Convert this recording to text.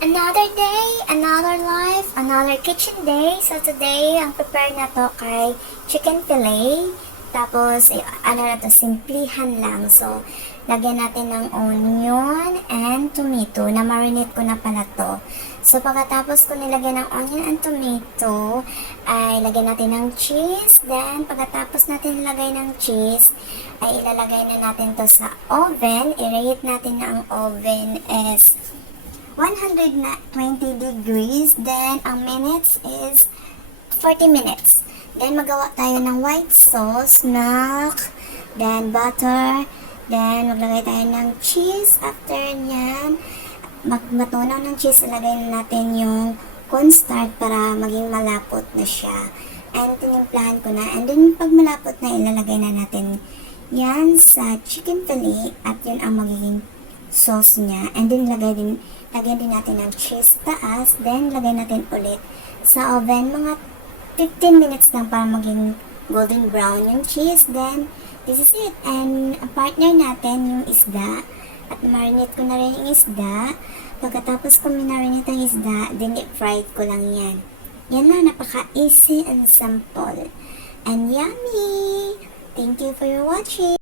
Another day, another life, another kitchen day. So today, ang prepare na to kay chicken fillet. Tapos, ano na to, simplihan lang. So, lagyan natin ng onion and tomato. Na-marinate ko na pala to. So, pagkatapos ko nilagyan ng onion and tomato, ay lagyan natin ng cheese. Then, pagkatapos natin ilagay ng cheese, ay ilalagay na natin to sa oven. I-rate natin na ang oven is 120 degrees. Then, ang minutes is 40 minutes. Then, magawa tayo ng white sauce, milk, then butter, then maglagay tayo ng cheese. After nyan, matunaw ng cheese, ilagay na natin yung cornstarch para maging malapot na siya. And, tinimplahan ko na. And then, pag malapot na, ilalagay na natin yan sa chicken fillet at yun ang magiging sauce niya. And then, lagyan din natin ng cheese taas. Then, lagay natin ulit sa oven. Mga 15 minutes lang para maging golden brown yung cheese. Then, this is it. And, ang partner natin yung isda. At marinate ko na rin yung isda. Pagkatapos ko minarinate ang isda, then i-fried ko lang yan. Yan lang, napaka-easy and simple. And yummy! Thank you for your watching!